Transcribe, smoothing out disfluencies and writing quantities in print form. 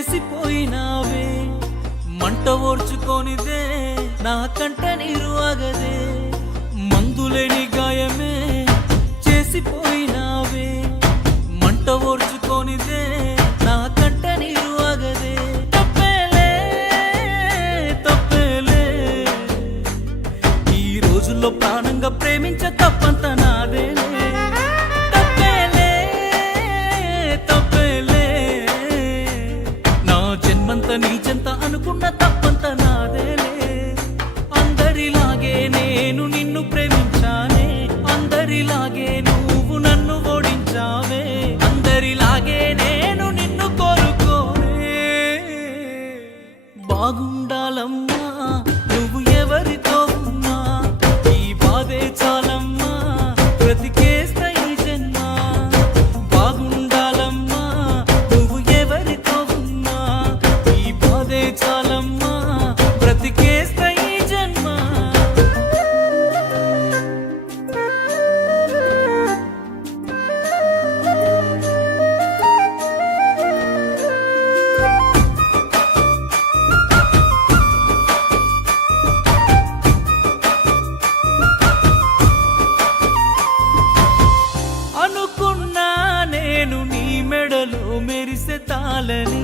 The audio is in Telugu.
చేసిపోయినావే మంట ఓర్చుకోనిదే నా కంట నీరు ఆగదే మందులేని గాయమే చేసిపోయినావే మంట ఓర్చుకోనిదే నా కంట నీరు ఆగదే తప్పేలే తప్పేలే ఈ రోజుల్లో ప్రాణంగా ప్రేమించ తప్పంత నాదేలే తప్పేలే తప్పేలే నా జన్మంత నీ చెంత అనుకున్న తప్పంత నాదేలే అందరిలాగే నేను నిన్ను ప్రేమించానే అందరిలాగే నువ్వు నన్ను ఓడించావే అందరిలాగే నేను నిన్ను కోరుకోనే బాగుండాలమ్మా నువ్వు ఎవరితో ఉన్నా ఈ బాధే చాలమ్మా బ్రతికేస్తా ఈ జన్మ బాగుండాలమ్మా నువ్వు ఎవరితో ఉన్నా ఈ బాధే చాలమ్మా బ్రతికేస్తా ఈ జన్మ అనుకున్నా నేను నీ మెడలో మెరిసే తాళని